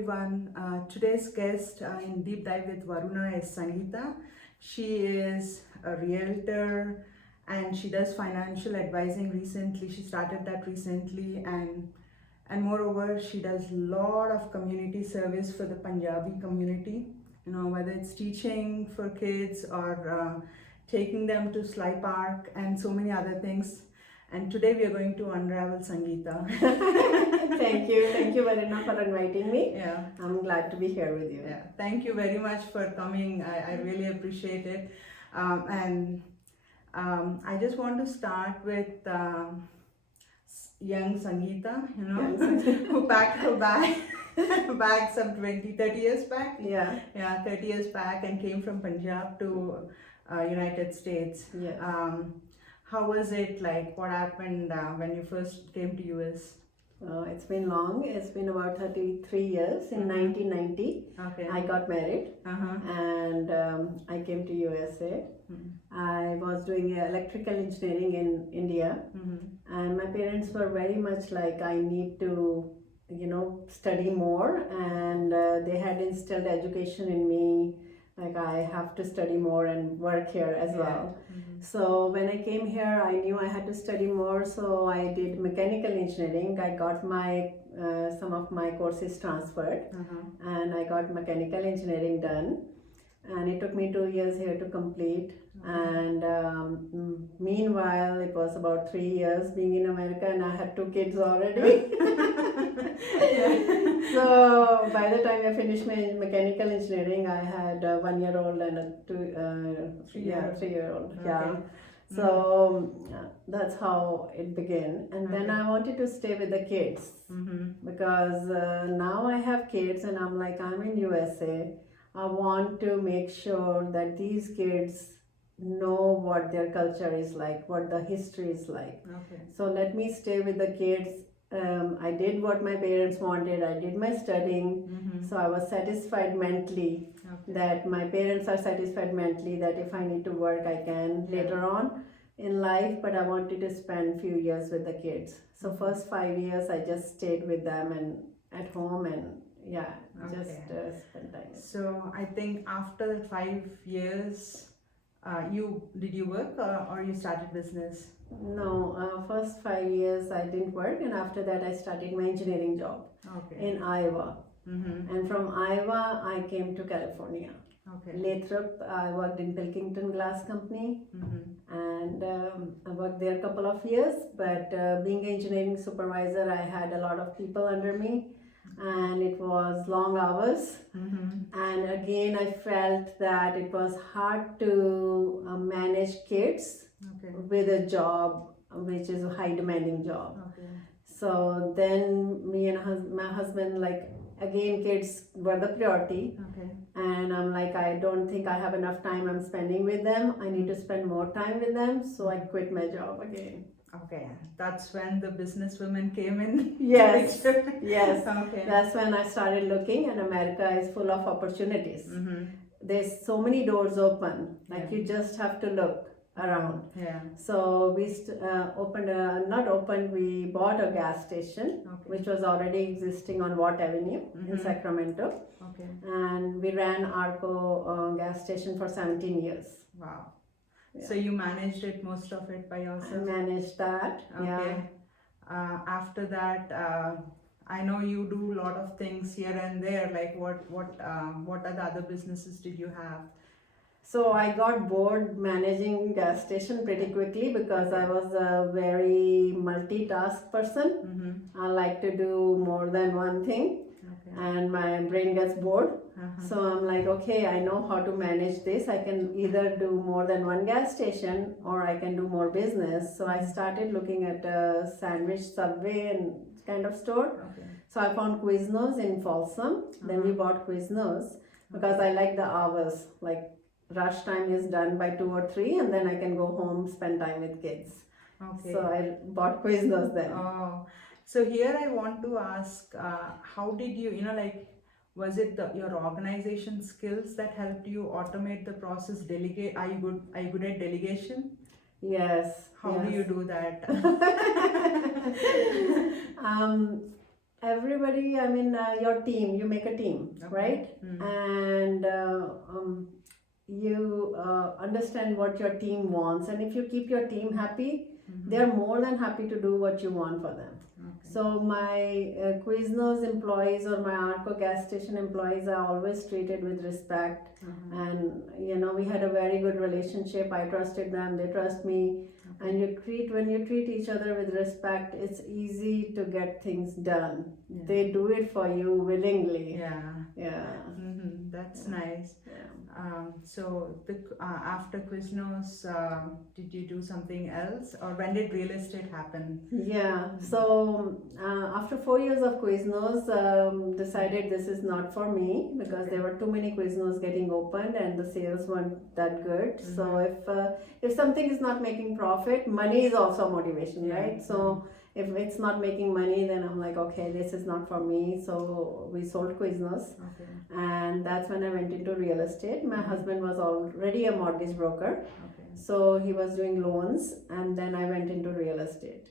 Everyone. Today's guest in Deep Dive with Varuna is Sangeetha. She is a realtor and she does financial advising recently. She started that recently, and moreover she does a lot of community service for the Punjabi community. You know, whether it's teaching for kids or taking them to Sly Park and so many other things. And today we are going to unravel Sangeetha. Thank you, Varuna, for inviting me. Yeah. I'm glad to be here with you. Yeah, thank you very much for coming. I really appreciate it. And I just want to start with young Sangeetha, you know, who packed her bag some 20, 30 years back. Yeah. 30 years back and came from Punjab to United States. Yes. How was it like? What happened when you first came to US? It's been long. It's been about 33 years. In 1990, Okay. I got married Uh-huh. and I came to USA. I was doing electrical engineering in India, and my parents were very much like, I need to, study more, and they had instilled education in me. Like, I have to study more and work here as well. So when I came here, I knew I had to study more, so I did mechanical engineering. I got my some of my courses transferred, and I got mechanical engineering done. And it took me 2 years here to complete. And meanwhile, it was about 3 years being in America, and I had 2 kids already. So by the time I finished my mechanical engineering, I had a 1-year-old and a 3-year-old. Yeah. So that's how it began. And then I wanted to stay with the kids because now I have kids, and I'm like, I'm in USA. I want to make sure that these kids know what their culture is like, what the history is like. Okay. So let me stay with the kids. I did what my parents wanted. I did my studying. So I was satisfied mentally, that my parents are satisfied mentally, that if I need to work, I can later on in life, but I wanted to spend few years with the kids. So first 5 years, I just stayed with them and at home, and just spend time. So I think after the 5 years, did you work or you started business? No, first 5 years I didn't work, and after that I started my engineering job in Iowa. And from Iowa I came to California. Later I worked in Pilkington Glass Company, and I worked there a couple of years, but being an engineering supervisor, I had a lot of people under me, and it was long hours. And again, I felt that it was hard to manage kids with a job which is a high demanding job. So then me and my husband, like, again, kids were the priority. And I'm like, I don't think I have enough time I'm spending with them. I need to spend more time with them. So I quit my job again. Okay, that's when the Businesswoman came in. Yes. Yes. That's when I started looking, and America is full of opportunities. There's so many doors open, like you just have to look around. So we we bought a gas station, which was already existing on Watt Avenue in Sacramento. And we ran Arco gas station for 17 years. Wow. So you managed it, most of it by yourself? I managed that. After that, I know you do a lot of things here and there. Like what are the other businesses did you have? So I got bored managing gas station pretty quickly because I was a very multitask person. I like to do more than one thing, and my brain gets bored. So I'm like, okay, I know how to manage this. I can either do more than one gas station, or I can do more business. So I started looking at a sandwich, Subway and kind of store. So I found Quiznos in Folsom. Then we bought Quiznos because I like the hours. Like, rush time is done by 2 or 3, and then I can go home, spend time with kids. So I bought Quiznos then. So here I want to ask, how did you, was it your organization skills that helped you automate the process, delegate? Are you good at delegation? Yes. How do you do that? Everybody, I mean, your team, you make a team, Okay. right? And you understand what your team wants, and if you keep your team happy, they are more than happy to do what you want for them. Okay. So my Quiznos employees or my Arco gas station employees are always treated with respect, and we had a very good relationship. I trusted them, they trust me. Okay. And when you treat each other with respect, it's easy to get things done. Yeah. They do it for you willingly. Yeah. That's nice. Yeah. So after Quiznos, did you do something else, or when did real estate happen? Yeah, so after 4 years of Quiznos, decided this is not for me because there were too many Quiznos getting opened and the sales weren't that good. So if something is not making profit, money is also a motivation, right? So if it's not making money, then I'm like, okay, this is not for me. So we sold Quiznos, and that's when I went into real estate. My husband was already a mortgage broker. So he was doing loans, and then I went into real estate.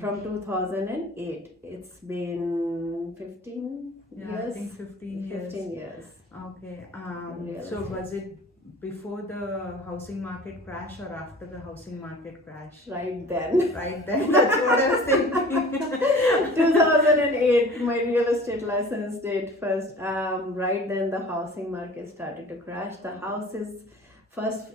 From 2008. It's been 15 years. I think 15 years. 15 years. Okay. So was it before the housing market crash or after the housing market crash? Right then. Right then. That's what I was thinking. 2008, my real estate license date first. Right then the housing market started to crash. The houses, first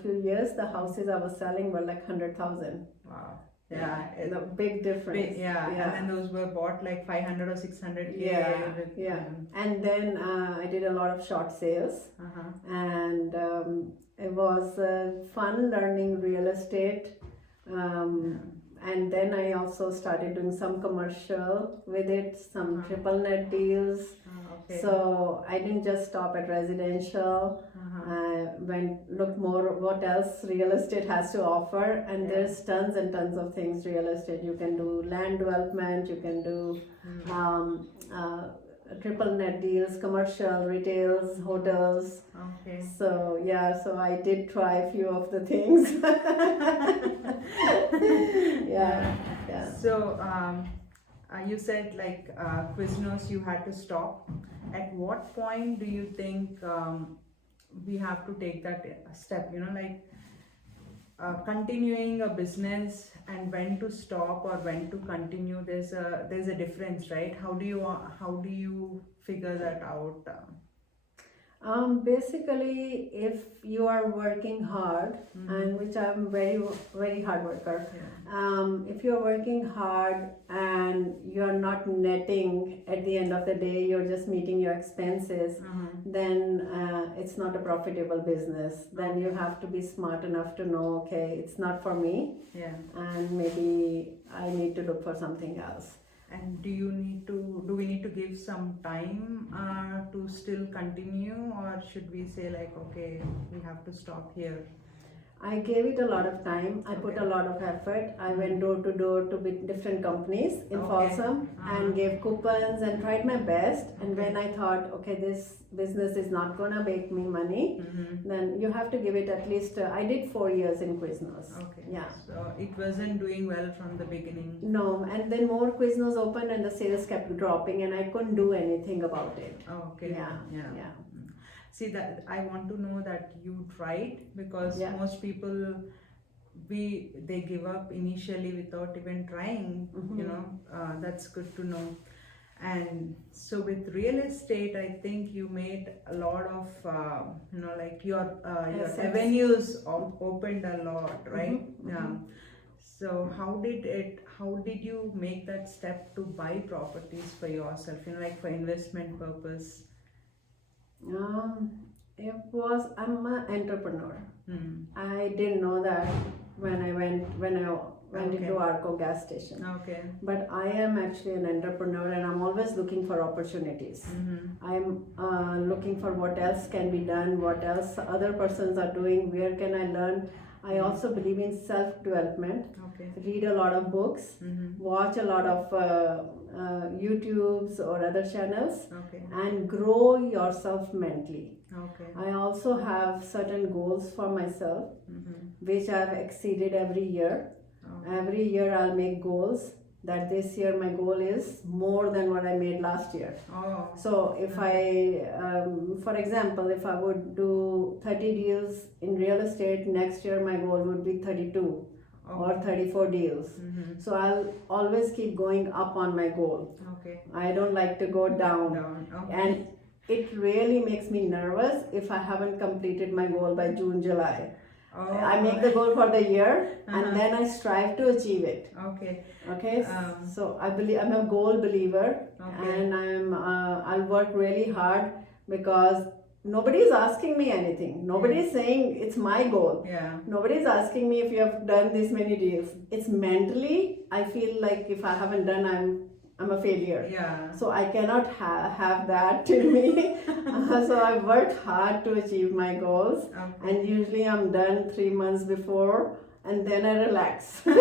few years, the houses I was selling were like 100,000. Wow. Yeah, a big difference. And then those were bought like 500 or 600K. Yeah. And then I did a lot of short sales, and it was fun learning real estate. And then I also started doing some commercial with it, some triple net deals. So I didn't just stop at residential. Looked more what else real estate has to offer, and there's tons and tons of things real estate. You can do land development, you can do triple net deals, commercial, retails, hotels. So so I did try a few of the things. yeah. So you said like Quiznos you had to stop. At what point do you think we have to take that step, continuing a business, and when to stop or when to continue? There's a difference, right? How do you figure that out? Basically, if you are working hard, and which I'm very, very hard worker, if you're working hard and you're not netting at the end of the day, you're just meeting your expenses, then it's not a profitable business. Then you have to be smart enough to know, okay, it's not for me, and maybe I need to look for something else. And do we need to give some time to still continue, or should we say like, okay, we have to stop here? I gave it a lot of time. I put a lot of effort. I went door to door to different companies in Folsom and gave coupons and tried my best. And when I thought, okay, this business is not gonna make me money, then you have to give it at least. I did 4 years in Quiznos. So it wasn't doing well from the beginning. No, and then more Quiznos opened and the sales kept dropping, and I couldn't do anything about it. Yeah. See, that I want to know that you tried, because most people they give up initially without even trying. That's good to know. And so with real estate, I think you made a lot of like your avenues opened a lot, right? So how did you make that step to buy properties for yourself, like for investment purpose? I'm an entrepreneur. I didn't know that when I went into Arco gas station. But I am actually an entrepreneur, and I'm always looking for opportunities. I'm looking for what else can be done, what else other persons are doing, where can I learn. I also believe in self-development. Read a lot of books, watch a lot of YouTubes or other channels, and grow yourself mentally. I also have certain goals for myself, which I've exceeded every year. Every year I'll make goals that this year my goal is more than what I made last year. Oh. So if for example, if I would do 30 deals in real estate, next year my goal would be 32 or 34 deals. So I'll always keep going up on my goal. Okay. I don't like to go down. Okay. And it really makes me nervous if I haven't completed my goal by June, July. I make the goal for the year and then I strive to achieve it. Okay. So I believe I'm a goal believer, and I'll work really hard because nobody is asking me anything. Nobody is saying it's my goal. Nobody is asking me if you have done this many deals. It's mentally, I feel like if I haven't done, I'm a failure. So I cannot have that in me. So I work hard to achieve my goals, and usually I'm done 3 months before, and then I relax. 3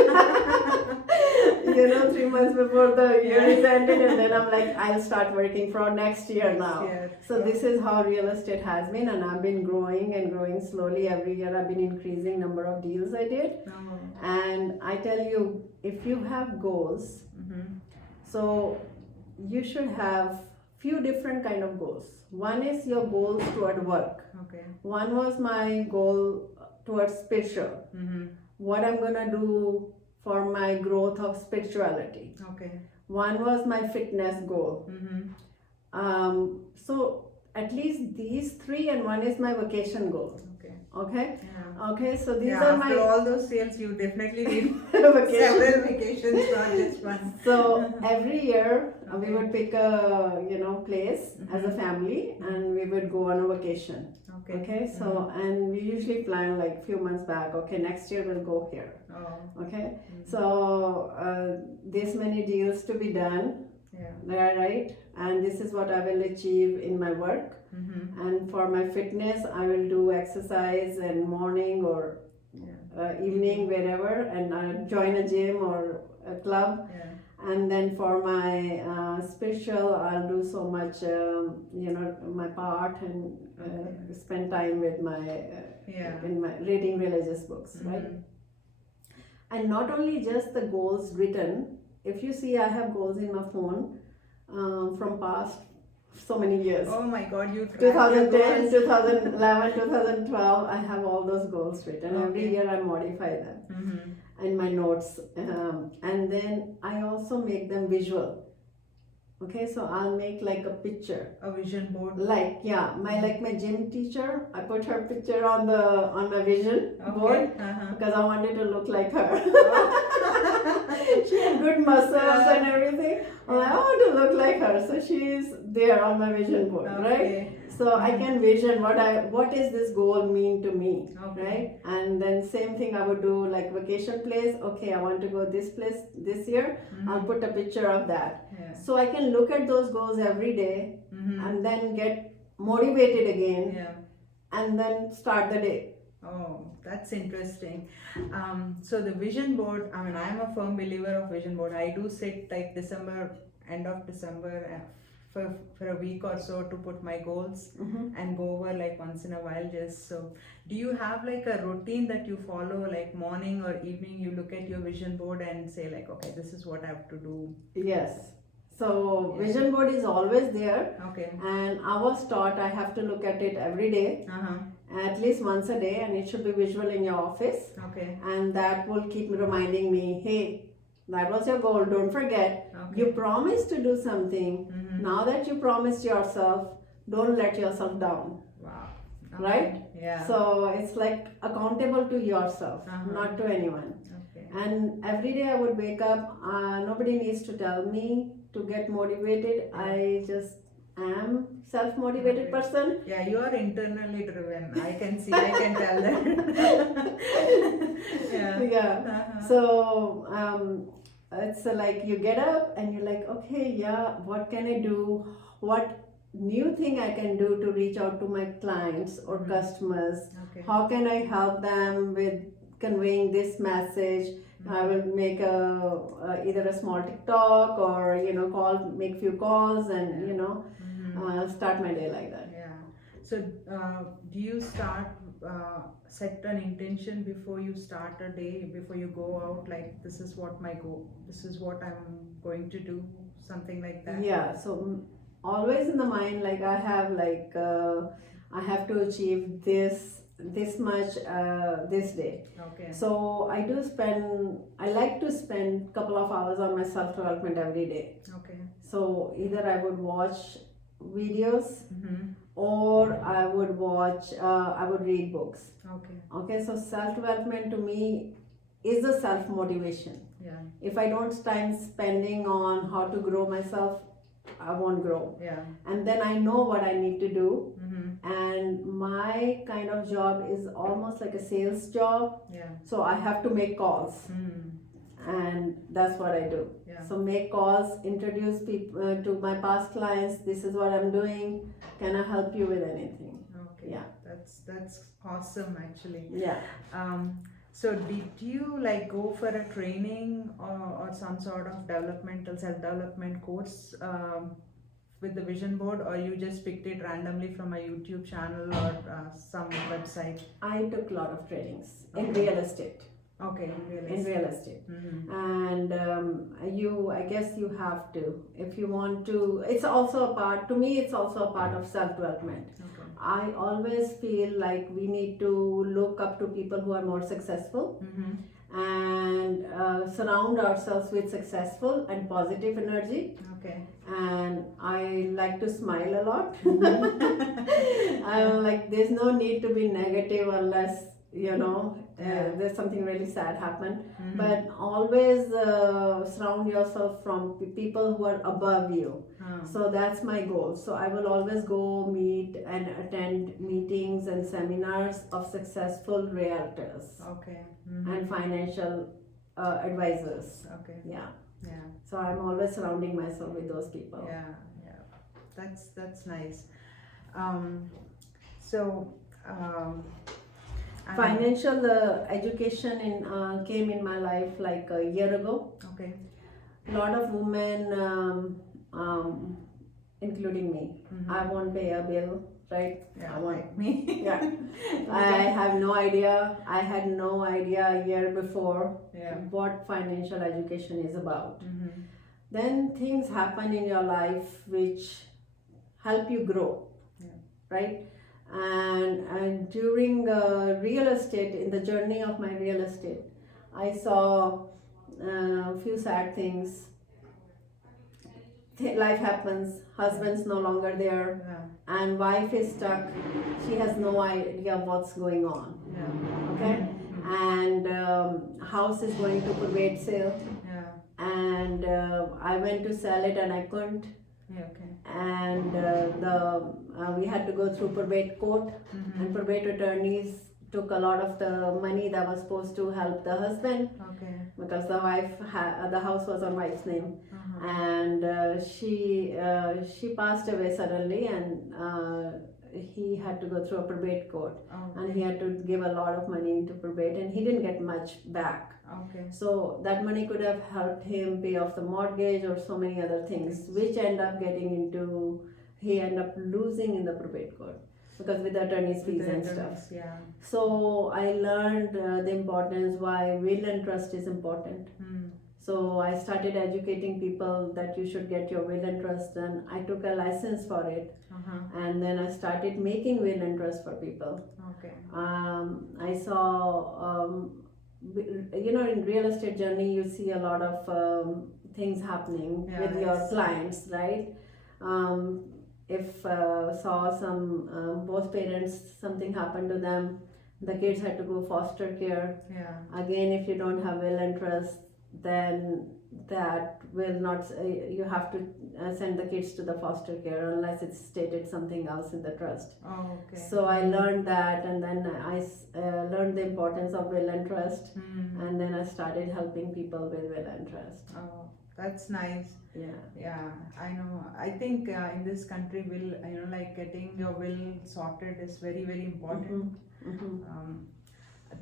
months before the year is ended, and then I'm like, I'll start working for next year now. So this is how real estate has been, and I've been growing and growing slowly. Every year I've been increasing number of deals I did. And I tell you, if you have goals, so you should have few different kind of goals. One is your goals toward work. One was my goal towards spiritual. What I'm gonna do for my growth of spirituality. One was my fitness goal. So at least these three, and one is my vacation goal. Okay, so these are after my all those sales, you definitely need several vacations, not just one. So every year we would pick a place as a family, and we would go on a vacation. So and we usually plan like few months back. Okay, next year we'll go here. So this many deals to be done. Right, and this is what I will achieve in my work. And for my fitness, I will do exercise in morning or evening, wherever, and I'll join a gym or a club. And then for my spiritual, I'll do so much, my part, and spend time with my in my reading religious books, right? And not only just the goals written. If you see, I have goals in my phone from past so many years. Oh my God, you 2010, 2011, 2012, I have all those goals written. Every year I modify them in my notes. And then I also make them visual. So I'll make like a picture. A vision board. Like my gym teacher, I put her picture on my vision board because I wanted to look like her. She had good muscles and everything. I want to look like her, so she's there on my vision board, right? So I can vision what is this goal mean to me, right? And then same thing I would do like vacation place. Okay, I want to go this place this year. I'll put a picture of that. So I can look at those goals every day and then get motivated again and then start the day. Oh, that's interesting. So the vision board, I am a firm believer of vision board. I do sit like end of December for a week or so to put my goals and go over like once in a while just so. Do you have like a routine that you follow, like morning or evening you look at your vision board and say like, okay, this is what I have to do? Yes. So vision board is always there. And I was taught I have to look at it every day. At least once a day, and it should be visual in your office. And that will keep reminding me, hey, that was your goal, don't forget. You promised to do something. Now that you promised yourself, don't let yourself down. Right? So it's like accountable to yourself, not to anyone. And every day I would wake up, nobody needs to tell me to get motivated. I just am self-motivated person. You are internally driven. I can see, I can tell that. So it's like you get up and you're like, okay, what can I do? What new thing I can do to reach out to my clients or customers? How can I help them with conveying this message? I will make either a small TikTok or make few calls and start my day like that. So, do you set an intention before you start a day, before you go out, like this is what my goal, this is what I'm going to do, something like that? Yeah, so always in the mind, like I have I have to achieve this much this day. Okay. So I like to spend couple of hours on my self development every day. Okay. So either I would watch videos, Mm-hmm. or I would read books. Okay. Okay, so self development to me is a self motivation. Yeah. If I don't time spending on how to grow myself, I won't grow. Yeah. And then I know what I need to do. Mm-hmm. And my kind of job is almost like a sales job. Yeah. So I have to make calls. Mm. And that's what I do. Yeah. So make calls, introduce people to my past clients. This is what I'm doing. Can I help you with anything? Okay. Yeah. That's awesome, actually. Yeah. So did you go for a training or some sort of self-development course with the vision board, or you just picked it randomly from a YouTube channel or some website? I took a lot of trainings in Okay. real estate. Okay, In real estate. Mm-hmm. And I guess you have to, if you want to. It's also a part, to me it's also a part of self-development. Okay. I always feel like we need to look up to people who are more successful, Mm-hmm. and surround ourselves with successful and positive energy. Okay. And I like to smile a lot. Mm-hmm. I'm like, there's no need to be negative unless Yeah. there's something really sad happen. Mm-hmm. But always surround yourself from people who are above you. So that's my goal. So I will always go meet and attend meetings and seminars of successful realtors Okay. Mm-hmm. and financial advisors. Okay. Yeah. Yeah. So I'm always surrounding myself with those people. Yeah. Yeah. That's nice. So. Financial education came in my life like a year ago. Okay. A lot of women, including me, Mm-hmm. I won't pay a bill, right? Yeah, I won't. like me. Yeah. I have no idea. I had no idea a year before Yeah. what financial education is about. Mm-hmm. Then things happen in your life which help you grow, Yeah. right? And during real estate, in the journey of my real estate, I saw a few sad things. Life happens, husband's no longer there, Yeah. and wife is stuck. She has no idea what's going on. Yeah. Okay, and house is going to probate sale, Yeah. and I went to sell it and I couldn't. Yeah. Okay. And we had to go through probate court, Mm-hmm. and probate attorneys took a lot of the money that was supposed to help the husband, Okay. because the the house was on wife's name, Uh-huh. and she passed away suddenly, and he had to go through a probate court, Oh, and he had to give a lot of money to probate, and he didn't get much back. okay. So that money could have helped him pay off the mortgage or so many other things, which he end up losing in the probate court, because with the attorney's fees and stuff. Yeah. So I learned the importance why will and trust is important. Mm. So I started educating people that you should get your will and trust done. I took a license for it, Uh-huh. and then I started making will and trust for people. Okay. I saw, in real estate journey, you see a lot of things happening Yeah, with your yes. clients, right? If saw some both parents, something happened to them, the kids had to go foster care. Yeah. Again, if you don't have will and trust, then that will not, you have to send the kids to the foster care unless it's stated something else in the trust. Oh, okay. So I learned that, and then I learned the importance of will and trust, Mm. and then I started helping people with will and trust. Oh, that's nice. Yeah. Yeah, I know. I think in this country, getting your will sorted is very, very important. Mm-hmm.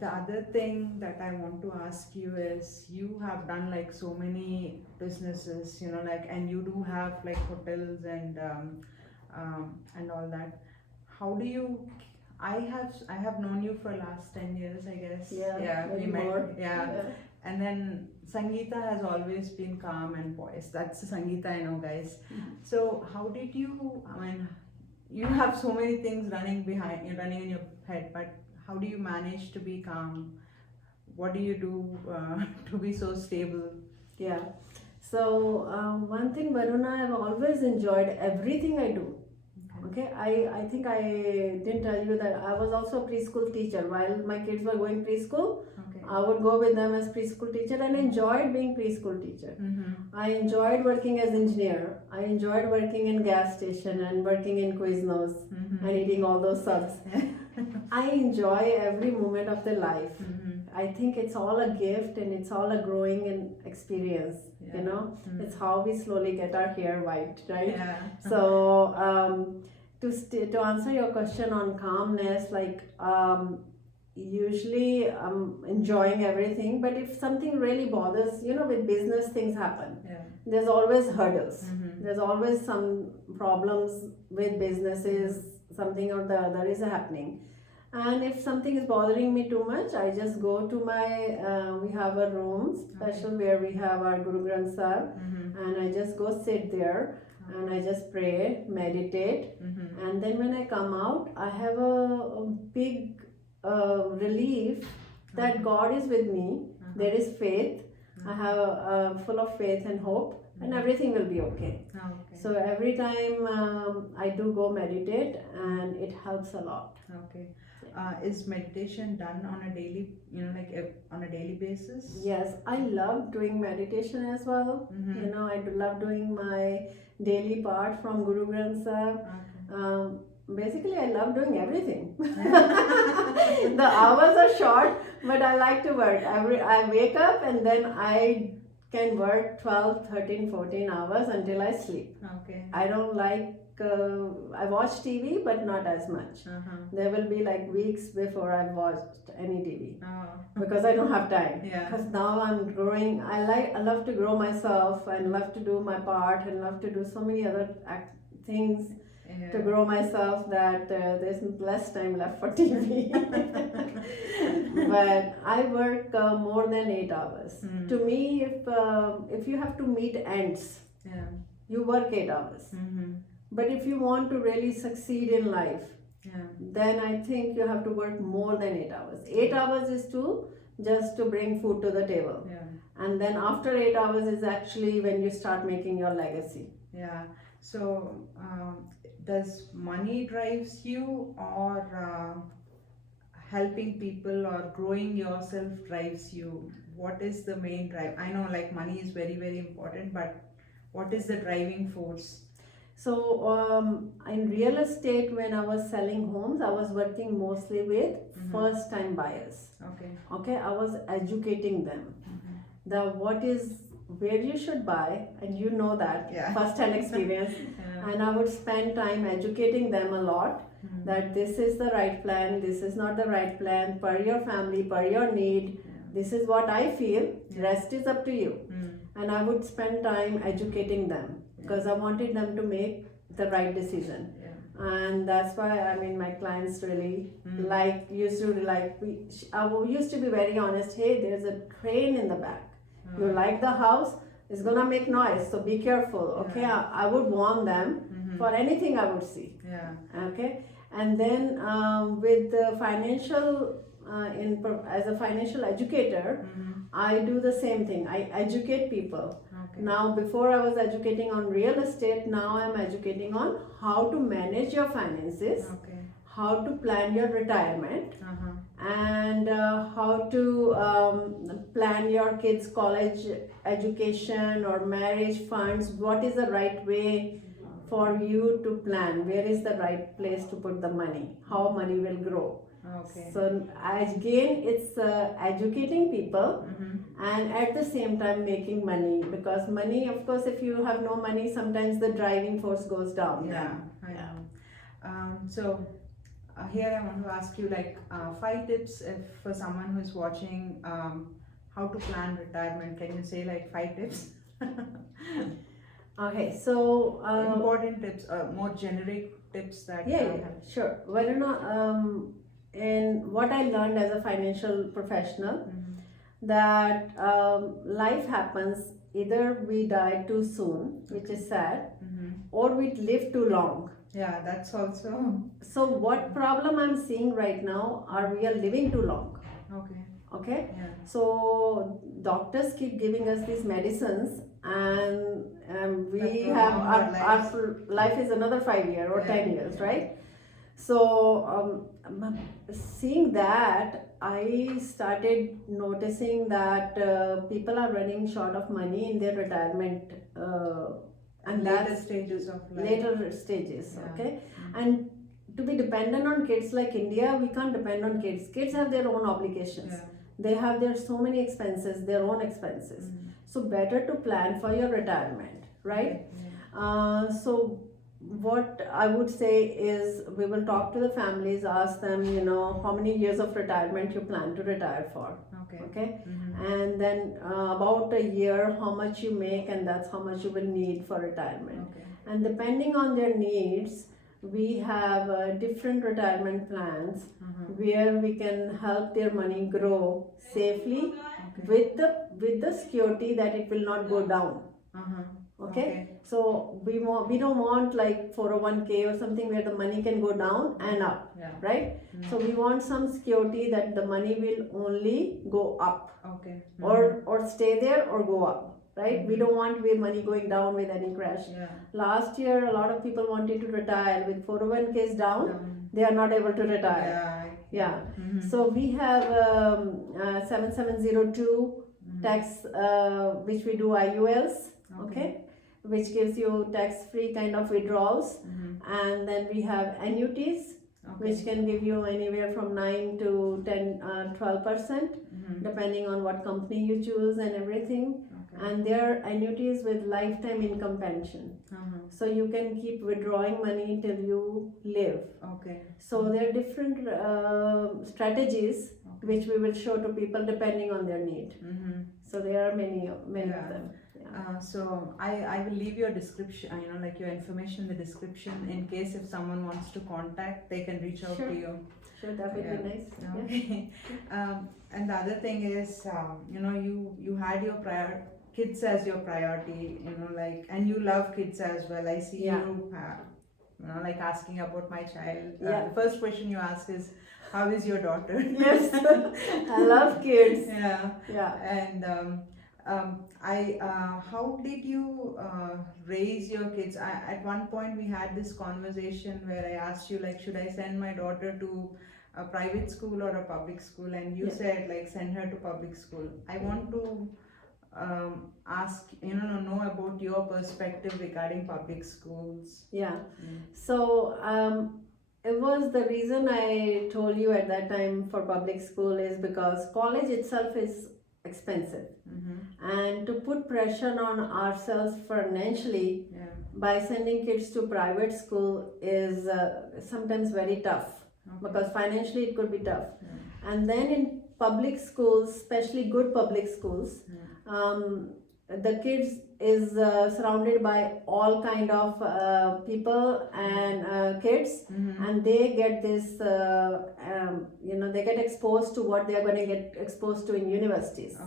The other thing that I want to ask you is, you have done so many businesses, and you do have hotels and all that. how do you? I have known you for last 10 years, I guess. Yeah, we maybe met. more. Yeah. And then Sangeetha has always been calm and poised. That's the Sangeetha I know, guys. So how did you? I mean, you have so many things running in your head, but how do you manage to be calm? What do you do to be so stable? Yeah. So one thing, Varuna, I've always enjoyed everything I do. Okay, I think I didn't tell you that I was also a preschool teacher. While my kids were going preschool, I would go with them as preschool teacher and enjoyed being preschool teacher. I enjoyed working as engineer. I enjoyed working in gas station and working in Quiznos and eating all those subs. I enjoy every moment of the life. I think it's all a gift and it's all a growing and experience. You know, it's how we slowly get our hair white, right? So to answer your question on calmness, like usually I'm enjoying everything, but if something really bothers, you know, with business things happen. There's always hurdles. There's always some problems with businesses, something or the other is happening. And if something is bothering me too much, I just go to my, we have a room special where we have our Guru Granth Sahib, and I just go sit there and I just pray, meditate, and then when I come out, I have a big relief that God is with me. There is faith. I have full of faith and hope, and everything will be okay. So every time I do go meditate, and it helps a lot. Is meditation done on a daily, on a daily basis? Yes, I love doing meditation as well. You know, I love doing my daily part from Guru Granth Sahib. Basically, I love doing everything. The hours are short, but I like to work. I wake up and then I can work 12, 13, 14 hours until I sleep. I don't like I watch TV, but not as much. There will be like weeks before I've watched any TV because I don't have time. Because now I'm growing. I love to grow myself and love to do my part and love to do so many other things to grow myself that there's less time left for TV. But I work more than 8 hours. To me, if you have to meet ends, you work 8 hours. But if you want to really succeed in life, then I think you have to work more than 8 hours. 8 hours is just to bring food to the table. And then after 8 hours is actually when you start making your legacy. So does money drives you, or helping people or growing yourself drives you? What is the main drive? I know like money is very, very important, but what is the driving force? So in real estate, when I was selling homes, I was working mostly with first time buyers. Okay, I was educating them. Where you should buy, and you know that first hand experience. And I would spend time educating them a lot that this is the right plan, this is not the right plan, per your family, per your need. This is what I feel, rest is up to you. And I would spend time educating them because I wanted them to make the right decision. And that's why, I mean, my clients really used to be very honest. Hey, there's a crane in the back. You like the house, it's gonna make noise, so be careful. Okay, I would warn them for anything I would see. Okay, and then with the financial as a financial educator, I do the same thing. I educate people. Now, before I was educating on real estate, now I'm educating on how to manage your finances, how to plan your retirement, and how to plan your kids' college education or marriage funds. What is the right way for you to plan? Where is the right place to put the money? How money will grow? So again, it's educating people and at the same time making money, because money, of course, if you have no money, sometimes the driving force goes down. I know. So here I want to ask you 5 tips for someone who's watching how to plan retirement. Can you say 5 tips? Okay, so important tips, more generic tips that Yeah, I yeah, have? sure. Varuna, in what I learned as a financial professional, that life happens, either we die too soon, which is sad, or we live too long. Yeah, that's also. So what problem I'm seeing right now are we are living too long. Okay. Yeah. So doctors keep giving us these medicines, and we That have prolong our lives. our life is another 5 years or Yeah, 10 years, yeah. right? So seeing that, I started noticing that people are running short of money in their retirement, and Later that's stages of life. later stages. Yeah. Okay. And to be dependent on kids like India, we can't depend on kids. Kids have their own obligations. Yeah. They have their so many expenses, their own expenses. So better to plan for your retirement, right? So what I would say is, we will talk to the families, ask them, how many years of retirement you plan to retire for. Okay. And then about a year, how much you make, and that's how much you will need for retirement. And depending on their needs, we have different retirement plans where we can help their money grow safely with the security that it will not go down. Okay. So we don't want like 401k or something where the money can go down and up. Yeah. Right. So we want some security that the money will only go up. Or stay there or go up. Right. We don't want money going down with any crash. Last year a lot of people wanted to retire with 401ks down. They are not able to retire. Yeah. So we have 7702 tax, which we do IULs. Okay. Which gives you tax-free kind of withdrawals. And then we have annuities, which can give you anywhere from 9 to 10, 12%, depending on what company you choose and everything. And there are annuities with lifetime income pension. So you can keep withdrawing money till you live. So there are different strategies which we will show to people depending on their need. So there are many of them. So I will leave your description, like your information in the description, in case if someone wants to contact, they can reach out to you. Sure, that would be nice. Okay. And the other thing is, you had your kids as your priority, and you love kids as well. I see you, like asking about my child. The first question you ask is, how is your daughter? Yes, I love kids. And how did you raise your kids? At one point we had this conversation where I asked you, like, should I send my daughter to a private school or a public school? And you said, like, send her to public school. I want to ask, know about your perspective regarding public schools. So it was the reason I told you at that time for public school is because college itself is expensive. And to put pressure on ourselves financially by sending kids to private school is sometimes very tough, because financially it could be tough. And then in public schools, especially good public schools, the kids is surrounded by all kind of people and kids, and they get this they get exposed to what they are going to get exposed to in universities.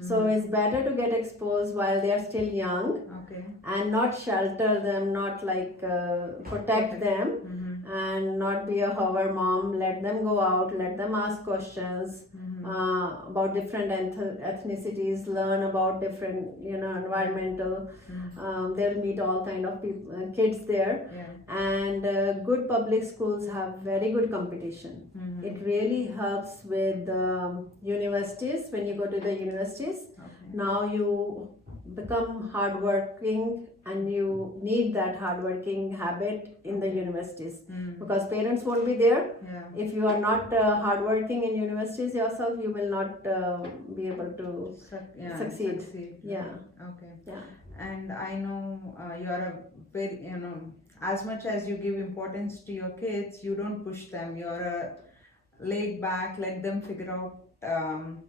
So it's better to get exposed while they are still young, and not shelter them, not like protect them, and not be a hover mom. Let them go out, let them ask questions about different ethnicities, learn about different environmental. They'll meet all kind of people, kids there. And good public schools have very good competition. It really helps with universities. When you go to the universities, now you become hardworking, and you need that hardworking habit in the universities, because parents won't be there. If you are not hardworking in universities yourself, you will not be able to succeed. And I know you are a very, as much as you give importance to your kids, you don't push them. You're a laid back, let them figure out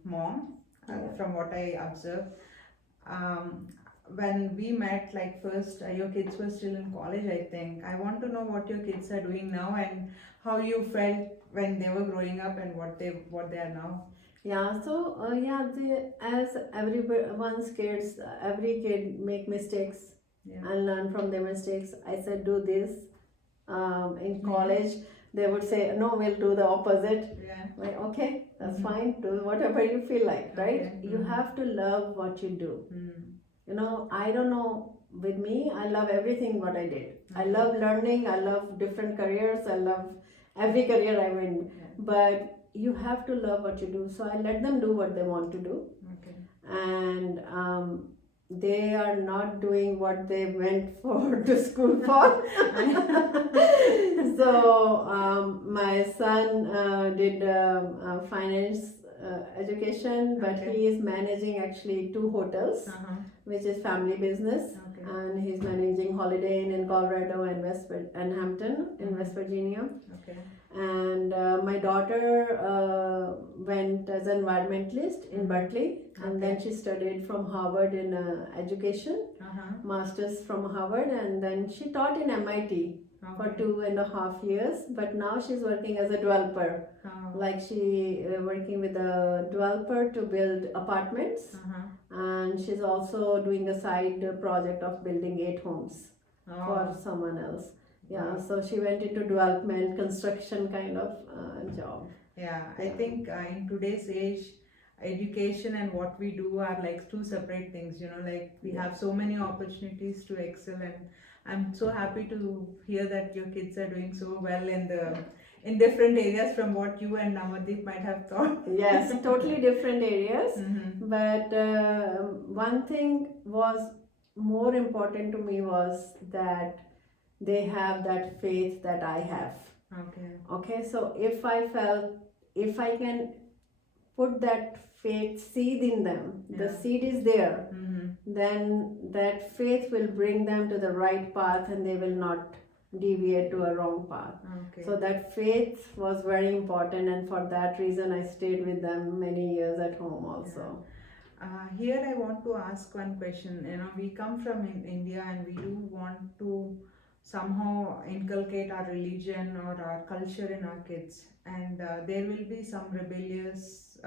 mom, from what I observe. when we met, like first, your kids were still in college, I think. I want to know what your kids are doing now and how you felt when they were growing up and what they are now. Yeah, so as everyone's kids, every kid make mistakes Yeah. and learn from their mistakes. I said, do this. In Mhm. college, they would say, no, we'll do the opposite. Yeah. Like, okay, that's Mhm. fine. Do whatever you feel like, right? Okay. You have to love what you do. You know, I don't know. With me, I love everything what I did. I love learning. I love different careers. I love every career I'm in. Yeah. But you have to love what you do. So I let them do what they want to do, Okay. and they are not doing what they went for to school for. So my son did finance education, but Okay. he is managing actually two hotels, which is family business. Okay. And he's managing Holiday Inn in Colorado and Hampton in West Virginia. Okay. And my daughter went as an environmentalist in Berkeley, and then she studied from Harvard in education, masters from Harvard, and then she taught in MIT for 2.5 years. But now she's working as a developer, like she working with a developer to build apartments, and she's also doing a side project of building 8 homes for someone else. Yeah, so she went into development, construction kind of job. Yeah, I think in today's age, education and what we do are like two separate things. Like we have so many opportunities to excel, and I'm so happy to hear that your kids are doing so well in different areas from what you and Namadeep might have thought. Yes, totally different areas. But one thing was more important to me was that they have that faith that I have. Okay, so if I can put that faith seed in them, the seed is there, then that faith will bring them to the right path and they will not deviate to a wrong path. So that faith was very important, and for that reason I stayed with them many years at home also. Here I want to ask one question. We come from India and we do want to somehow inculcate our religion or our culture in our kids, and there will be some rebellious,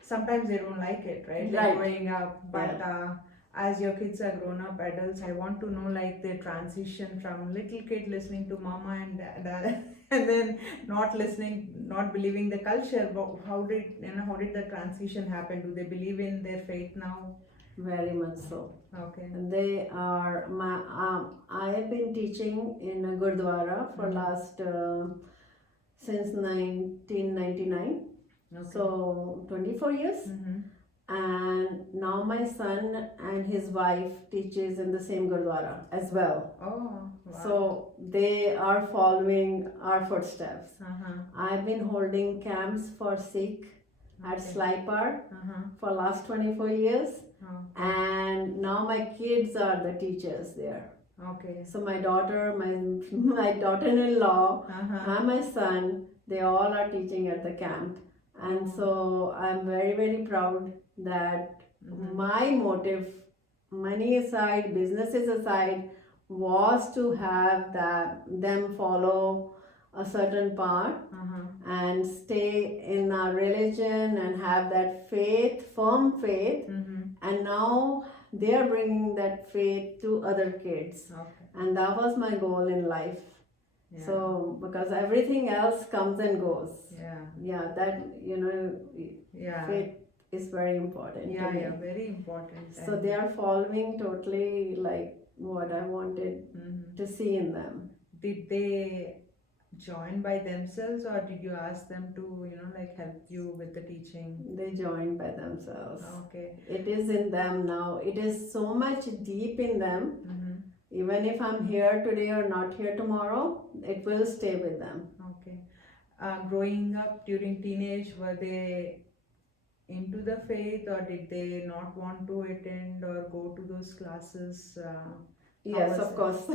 sometimes they don't like it, right? Like growing up, but as your kids are grown up adults, I want to know like the transition from little kid listening to mama and dad and then not listening, not believing the culture. How did the transition happen? Do they believe in their faith now? Very much so. Okay. They are I have been teaching in a Gurdwara for last since 1999. So 24 years. And now my son and his wife teaches in the same Gurdwara as well. Oh, wow. So they are following our footsteps. I've been holding camps for Sikh at Slaipar for last 24 years. And now my kids are the teachers there. Okay. So my daughter, my daughter-in-law, and my son, they all are teaching at the camp. And so I'm very, very proud that my motive, money aside, businesses aside, was to have them follow a certain path and stay in our religion and have that faith, firm faith. And now they are bringing that faith to other kids. And that was my goal in life. So because everything else comes and goes. That faith is very important to me. Very important. So they are following totally like what I wanted to see in them. Did they join by themselves, or did you ask them to help you with the teaching? They joined by themselves. Okay. It is in them now. It is so much deep in them. Even if I'm here today or not here tomorrow, it will stay with them. Okay. Growing up during teenage, were they into the faith, or did they not want to attend or go to those classes? Yes, of course.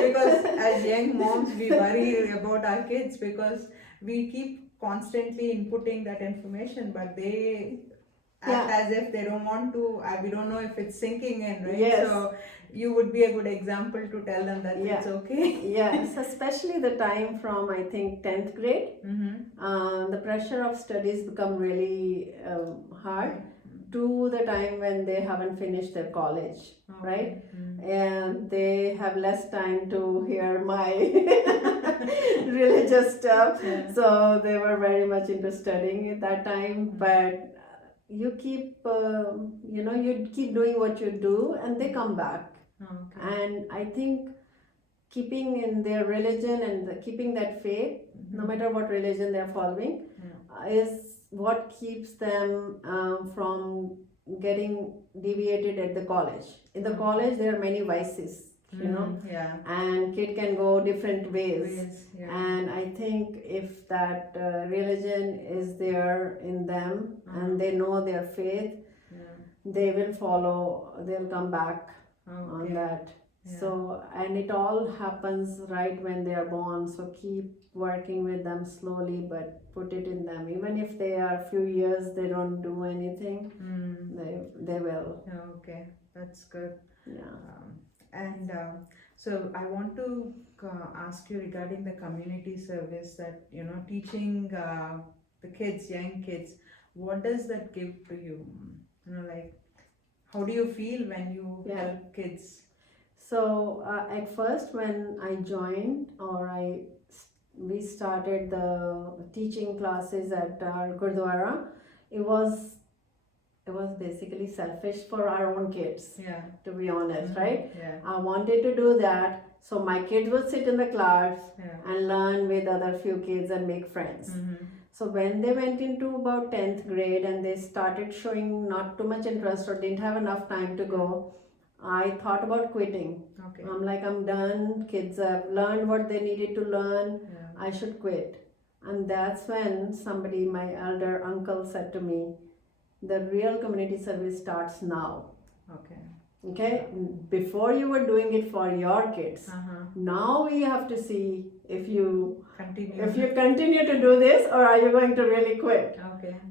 Because as young moms, we worry about our kids because we keep constantly inputting that information, but they, act as if they don't want to. We don't know if it's sinking in, right? Yes. So you would be a good example to tell them that it's okay. Yes, especially the time from I think 10th grade. The pressure of studies become really hard to the time when they haven't finished their college, right? And they have less time to hear my religious stuff. So they were very much into studying at that time, but you keep you keep doing what you do and they come back. And I think keeping in their religion and keeping that faith, no matter what religion they're following, is what keeps them from getting deviated at the college. In the college there are many vices, and kid can go different ways. And I think if that religion is there in them and they know their faith, they will follow, they'll come back on that. So, and it all happens right when they are born, so keep working with them slowly, but put it in them. Even if they are few years they don't do anything, they will. Okay, that's good. Yeah. So I want to ask you regarding the community service, that teaching the kids, young kids, what does that give to you? Like, how do you feel when you help kids? So at first when I joined, we started the teaching classes at our Gurdwara, it was basically selfish for our own kids, to be honest, right? I wanted to do that so my kids would sit in the class and learn with other few kids and make friends. So when they went into about 10th grade and they started showing not too much interest or didn't have enough time to go, I thought about quitting. I'm like, I'm done. Kids have learned what they needed to learn. I should quit. And that's when somebody, my elder uncle, said to me, the real community service starts now. Okay? Before you were doing it for your kids. Now we have to see if you continue to do this, or are you going to really quit?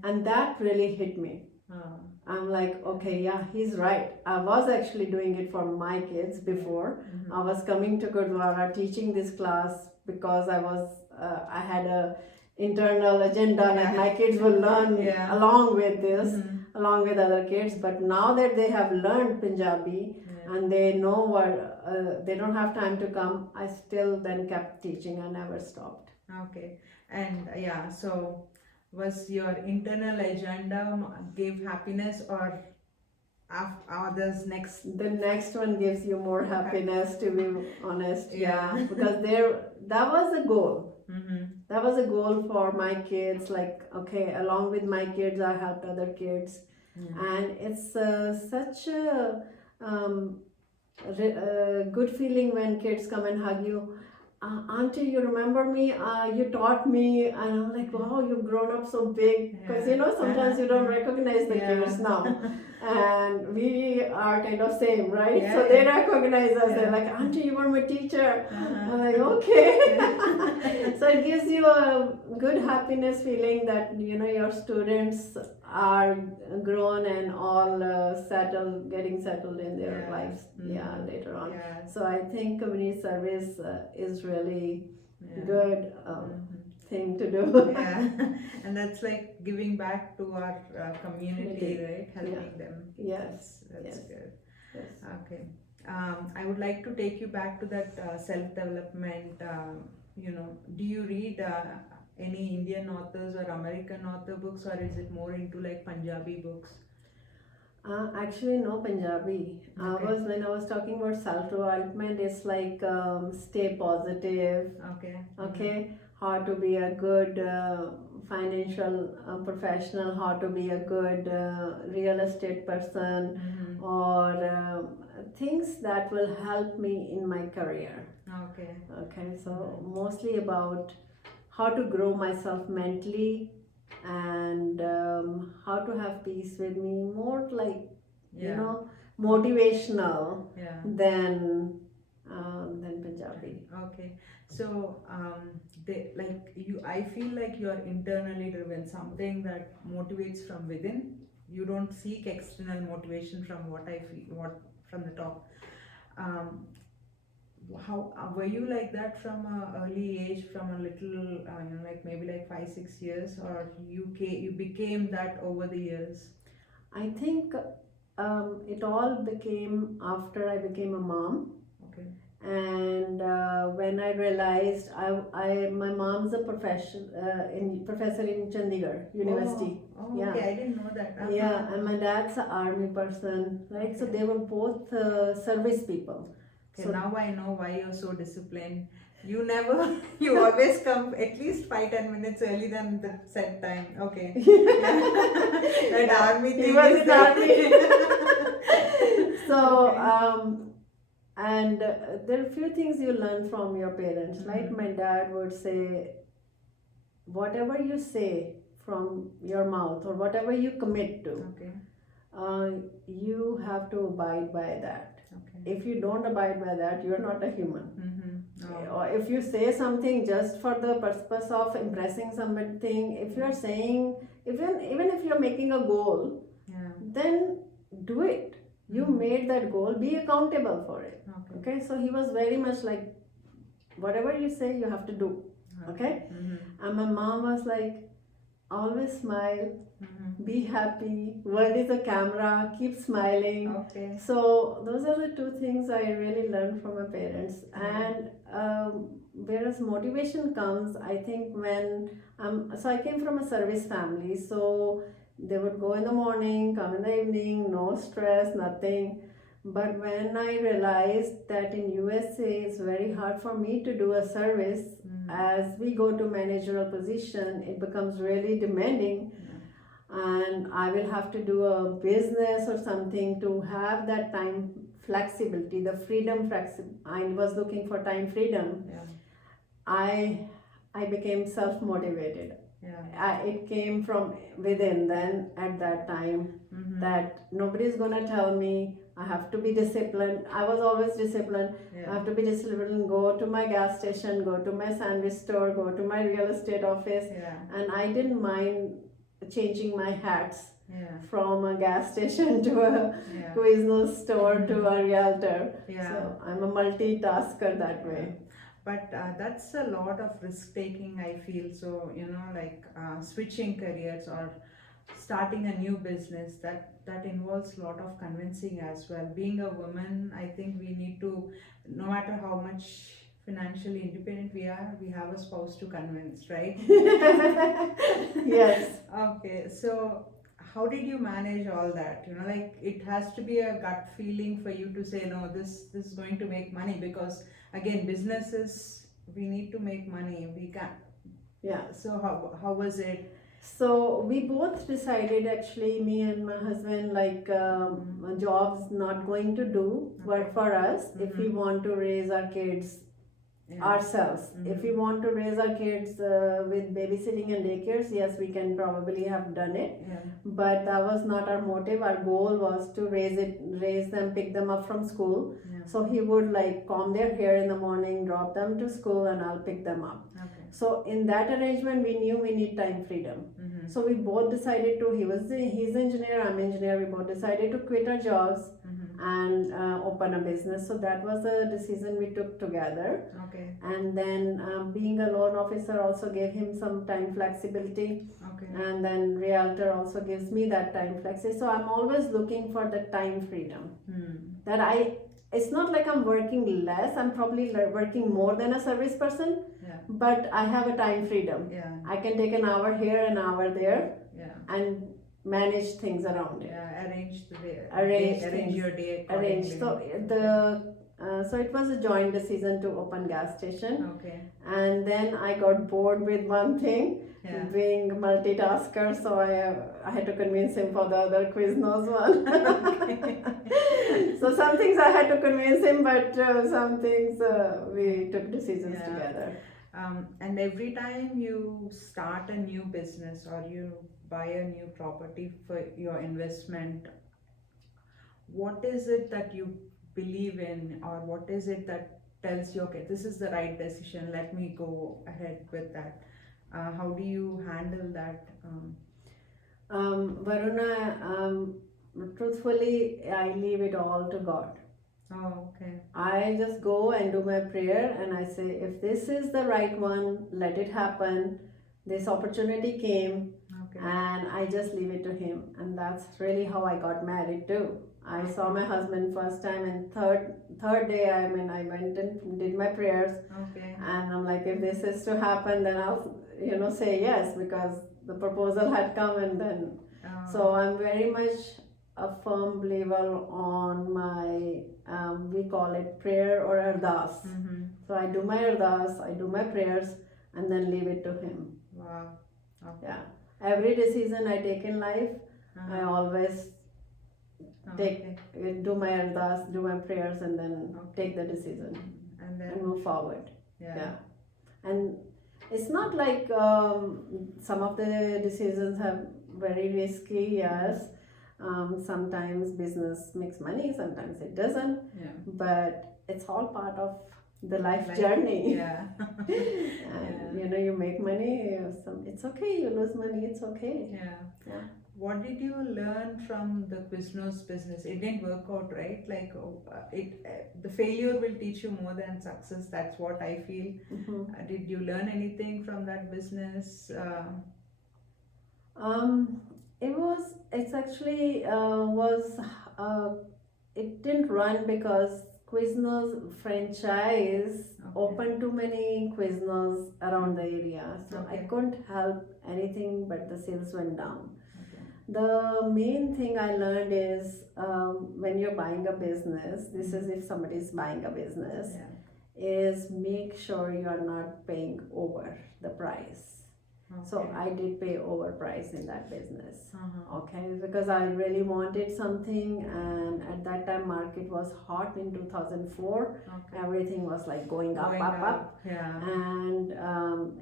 And that really hit me. I'm like, okay, yeah, he's right. I was actually doing it for my kids before. I was coming to Gurdwara teaching this class because I had a internal agenda that my kids will learn along with this, along with other kids. But now that they have learned Punjabi and they know what, they don't have time to come, I still then kept teaching. I never stopped. Okay. And so was your internal agenda gave happiness, or others next? The next one gives you more happiness, to be honest. Because that was a goal. That was a goal for my kids. Like, okay, along with my kids I helped other kids. And it's such a good feeling when kids come and hug you. Auntie, you remember me? You taught me. And I'm like, wow, you've grown up so big. Because sometimes you don't recognize the kids now. And we are kind of same, right? So they recognize us. They're like, Auntie, you were my teacher. I'm like, okay. So it gives you a good happiness feeling that your students are grown and all getting settled in their lives later on. So I think community service is really good thing to do. And that's like giving back to our community, right? Helping them. Yes. That's good. Yes. Okay. I would like to take you back to that self-development. Do you read any Indian authors or American author books, or is it more into like Punjabi books? Actually, no Punjabi. When I was talking about self-development, it's like stay positive. Okay. How to be a good financial professional, how to be a good real estate person, or things that will help me in my career. Okay. So mostly about how to grow myself mentally, and how to have peace with me, more like motivational than Punjabi. Okay. So I feel like you're internally driven, something that motivates from within you don't seek external motivation from what I feel, what from the top. Um, how were you like that from a early age, from a little, like maybe like 5 6 years, or you became that over the years? I think it all became after I became a mom. Okay. And when I realized my mom's a professor in Chandigarh University. Oh, Yeah. okay, I didn't know that. Yeah, and my dad's an army person, right? So Okay. they were both service people. Okay, So now I know why you're so disciplined. You never, you always come at least 5 10 minutes early than the set time. Okay. That army he thing was is in there. army. So Okay. and there are few things you learn from your parents. Like my dad would say, whatever you say from your mouth or whatever you commit to, Okay. you have to abide by that. Okay. If you don't abide by that, you are not a human. Oh. Or if you say something just for the purpose of impressing something, if you are saying, even if you're making a goal, Yeah. then do it. You made that goal, be accountable for it. Okay, so he was very much like, whatever you say, you have to do. Okay. And my mom was like, always smile, be happy, world is a camera, keep smiling. Okay. So those are the two things I really learned from my parents. And whereas motivation comes, I think when so I came from a service family, so they would go in the morning, come in the evening, no stress, nothing. But when I realized that in USA it's very hard for me to do a service, as we go to managerial position, it becomes really demanding, and I will have to do a business or something to have that time flexibility, the freedom. I was looking for time freedom. I became self-motivated. It came from within then at that time, that nobody is gonna tell me I have to be disciplined. I was always disciplined. I have to be disciplined, go to my gas station, go to my sandwich store, go to my real estate office. And I didn't mind changing my hats from a gas station to a Quiznos store to a realtor. So I'm a multitasker that way. But that's a lot of risk taking, I feel. So, like switching careers or starting a new business, that involves a lot of convincing as well. Being a woman, I think we need to, no matter how much financially independent we are, we have a spouse to convince, right? Yes. Okay, so how did you manage all that? Like it has to be a gut feeling for you to say, no, this is going to make money, because again, businesses, we need to make money. We can't. Yeah. So how was it? So we both decided, actually, me and my husband, like jobs not going to do work for us if we want to raise our kids ourselves. If we want to raise our kids with babysitting and daycares, yes, we can probably have done it. But that was not our motive. Our goal was to raise them, pick them up from school. So he would like comb their hair in the morning, drop them to school, and I'll pick them up. So in that arrangement, we knew we need time freedom. So we both decided to, he's engineer, I'm engineer, we both decided to quit our jobs and open a business. So that was a decision we took together. And then being a loan officer also gave him some time flexibility. And then realtor also gives me that time flexibility. So I'm always looking for the time freedom. It's not like I'm working less, I'm probably working more than a service person, but I have a time freedom. I can take an hour here, an hour there, and manage things around it. Arrange your day accordingly. So it was a joint decision to open gas station. And then I got bored with one thing, being multitasker, so I had to convince him for the other Quiznos one. So some things I had to convince him, but some things we took decisions together. And every time you start a new business or you buy a new property for your investment, what is it that you believe in, or what is it that tells you, okay, this is the right decision, let me go ahead with that? How do you handle that? Varuna, truthfully, I leave it all to God. Oh, okay. I just go and do my prayer and I say, if this is the right one, let it happen. This opportunity came, Okay. and I just leave it to Him. And that's really how I got married too. I saw my husband first time, and third day, I went and did my prayers. Okay. And I'm like, if this is to happen, then I'll say yes, because the proposal had come, and then so I'm very much a firm believer on my we call it prayer or ardas. Mm-hmm. So I do my ardas, I do my prayers, and then leave it to Him. Wow. Okay. Yeah. Every decision I take in life, Uh-huh. I always Okay. do my ardas, do my prayers, and then take the decision And then and move forward. yeah. Yeah. And it's not like some of the decisions are very risky, yes. Sometimes business makes money, sometimes it doesn't, Yeah. but it's all part of the life journey. Yeah. And you make money, it's okay, you lose money, it's okay. Yeah. Yeah. What did you learn from the Quiznos business? It didn't work out, right? Like the failure will teach you more than success. That's what I feel. Mm-hmm. Did you learn anything from that business? It's actually it didn't run because Quiznos franchise opened too many Quiznos around the area, so I couldn't help anything, but the sales went down. The main thing I learned is when you're buying a business, this is if somebody is buying a business, is make sure you are not paying over the price. So I did pay overprice in that business. Okay, because I really wanted something, and at that time market was hot in 2004. Everything was like going up. Yeah. And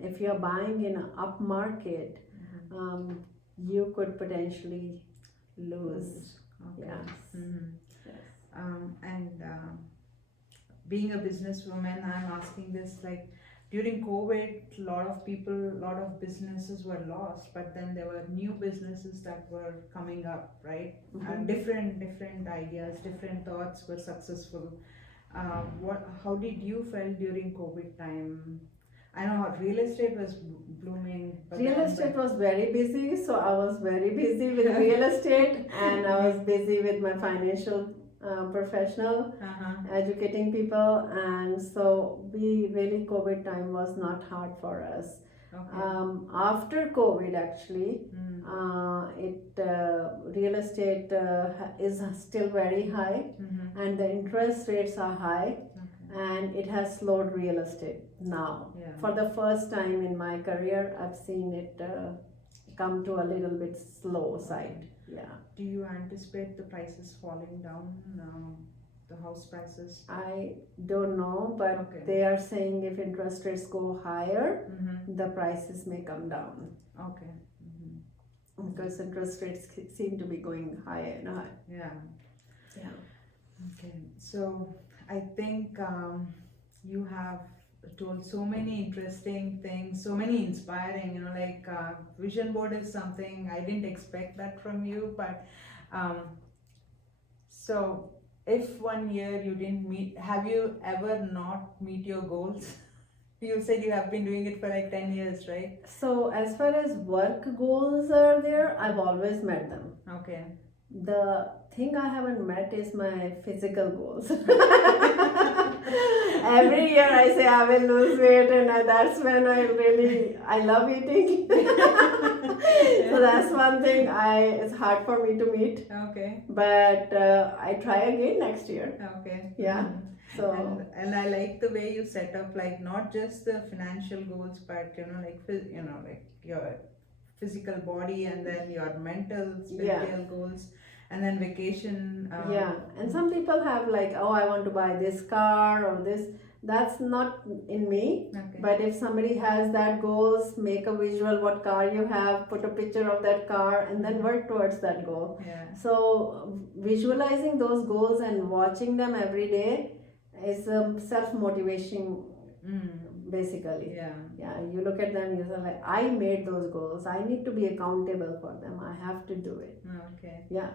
if you're buying in an up market, you could potentially lose. Okay. Yes. Mm-hmm. Yes. Being a businesswoman, I'm asking this, like, during COVID, a lot of businesses were lost, but then there were new businesses that were coming up, right? Mm-hmm. Different ideas, different thoughts were successful. How did you feel during COVID time? I know how real estate was blooming. Real estate was very busy, so I was very busy with real estate, and I was busy with my financial professional, educating people, and so COVID time was not hard for us. After COVID, actually, real estate is still very high, and the interest rates are high, and it has slowed real estate now. For the first time in my career, I've seen it come to a little bit slow side. Yeah. Do you anticipate the prices falling down, the house prices? I don't know, but they are saying if interest rates go higher, the prices may come down. Okay. Because interest rates seem to be going higher and higher. Yeah. Okay. So I think you have told so many interesting things, so many inspiring, like vision board is something I didn't expect that from you, but so if 1 year you didn't meet, have you ever not meet your goals? You said you have been doing it for like 10 years, right? So as far as work goals are there, I've always met them. Okay. The thing I haven't met is my physical goals. Every year I say I will lose weight, and that's when I love eating. So that's one thing it's hard for me to meet. Okay. But I try again next year. Okay. Yeah. So and I like the way you set up, like not just the financial goals, but like your physical body, and then your mental, spiritual goals, and then vacation. And some people have like, oh, I want to buy this car or this. That's not in me. But if somebody has that goals, make a visual what car you have, put a picture of that car, and then work towards that goal. So visualizing those goals and watching them every day is a self-motivation basically. Yeah. You look at them, you say like, I made those goals, I need to be accountable for them, I have to do it. Okay. Yeah.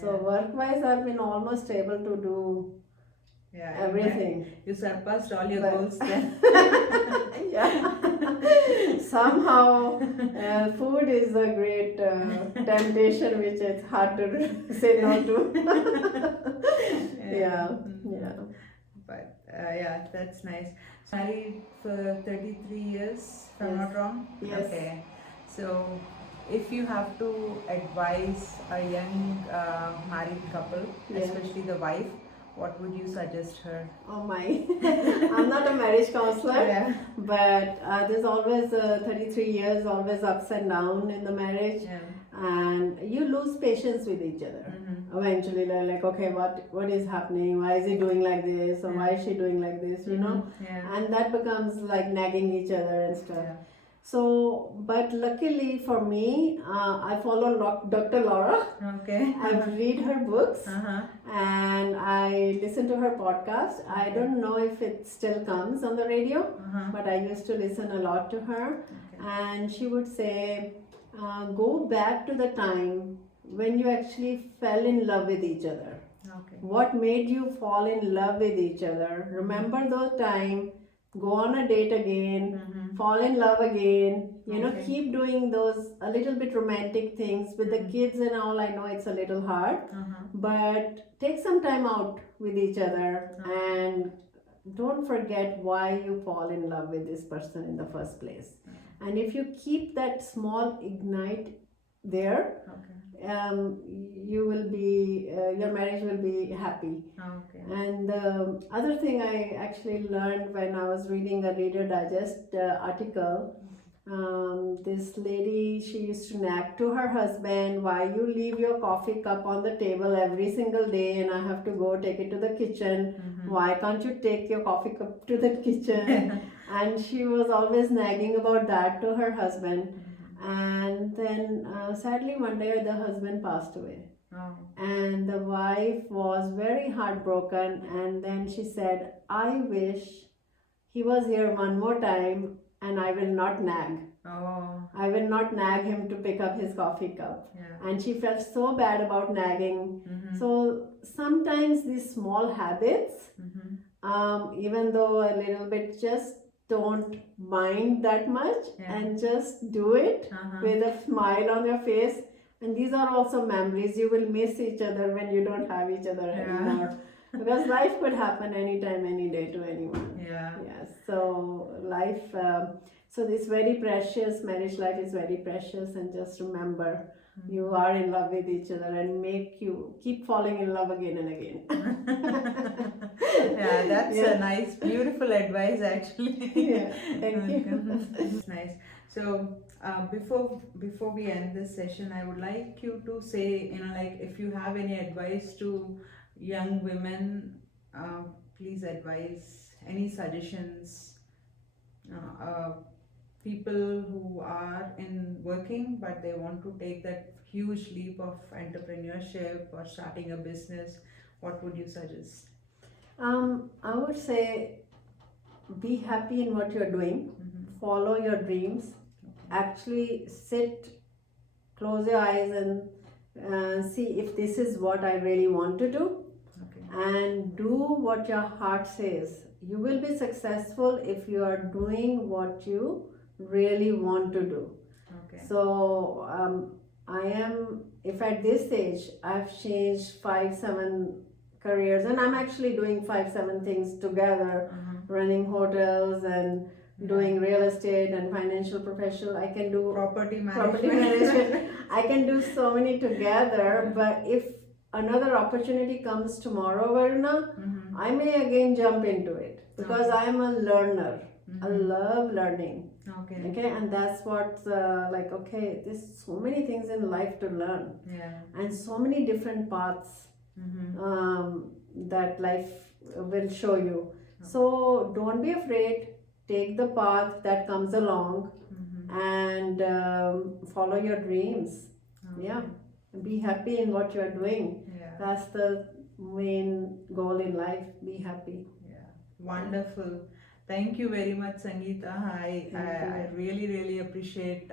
So work-wise, I've been almost able to do everything. You surpassed all your goals then. Yeah. Somehow, food is a great temptation which it's hard to say no to. Yeah. But that's nice. Married for 33 years, if I'm not wrong? Yes. Okay. So, if you have to advise a young married couple, especially the wife, what would you suggest her? Oh my, I'm not a marriage counselor, but there's always 33 years, always ups and downs in the marriage, and you lose patience with each other. Eventually, like, okay, what is happening? Why is he doing like this? Or why is she doing like this? You know, and that becomes like nagging each other and stuff. So, but luckily for me, I follow Dr. Laura. Okay. I've read her books and I listen to her podcast. I don't know if it still comes on the radio, but I used to listen a lot to her. And she would say, go back to the time when you actually fell in love with each other. What made you fall in love with each other? Remember those time. Go on a date again, fall in love again, keep doing those a little bit romantic things with the kids and all. I know it's a little hard, but take some time out with each other and don't forget why you fall in love with this person in the first place. And if you keep that small ignite there, you will be your marriage will be happy. And the other thing I actually learned when I was reading a Reader Digest article, this lady, she used to nag to her husband, why you leave your coffee cup on the table every single day and I have to go take it to the kitchen. Why can't you take your coffee cup to the kitchen? And she was always nagging about that to her husband. And then sadly one day the husband passed away. And the wife was very heartbroken, and then she said, I wish he was here one more time and I will not nag. I will not nag him to pick up his coffee cup. And she felt so bad about nagging. So sometimes these small habits, even though a little bit, just don't mind that much and just do it with a smile on your face. And these are also memories. You will miss each other when you don't have each other anymore. Because life could happen anytime, any day to anyone. So life, so this very precious, marriage life is very precious, and just remember, you are in love with each other and make you keep falling in love again and again. That's a nice, beautiful advice actually. Thank you. It's nice. So before we end this session, I would like you to say, like, if you have any advice to young women, please advise, any suggestions, people who are in working but they want to take that huge leap of entrepreneurship or starting a business, what would you suggest? I would say be happy in what you're doing, follow your dreams, actually sit, close your eyes and see if this is what I really want to do, and do what your heart says. You will be successful if you are doing what you really want to do. So if at this age I've changed 5-7 careers, and I'm actually doing 5-7 things together, running hotels and doing real estate and financial professional. I can do property management. I can do so many together. But if another opportunity comes tomorrow, Varuna, I may again jump into it, because I am a learner. I love learning. And that's what there's so many things in life to learn, and so many different paths that life will show you. So don't be afraid. Take the path that comes along and follow your dreams. Be happy in what you're doing. That's the main goal in life. Be happy. Wonderful. Thank you very much, Sangeetha. Thank you. I really, really appreciate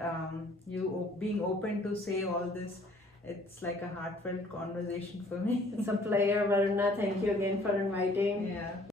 you being open to say all this. It's like a heartfelt conversation for me. It's a pleasure, Varuna. Thank you again for inviting. Yeah.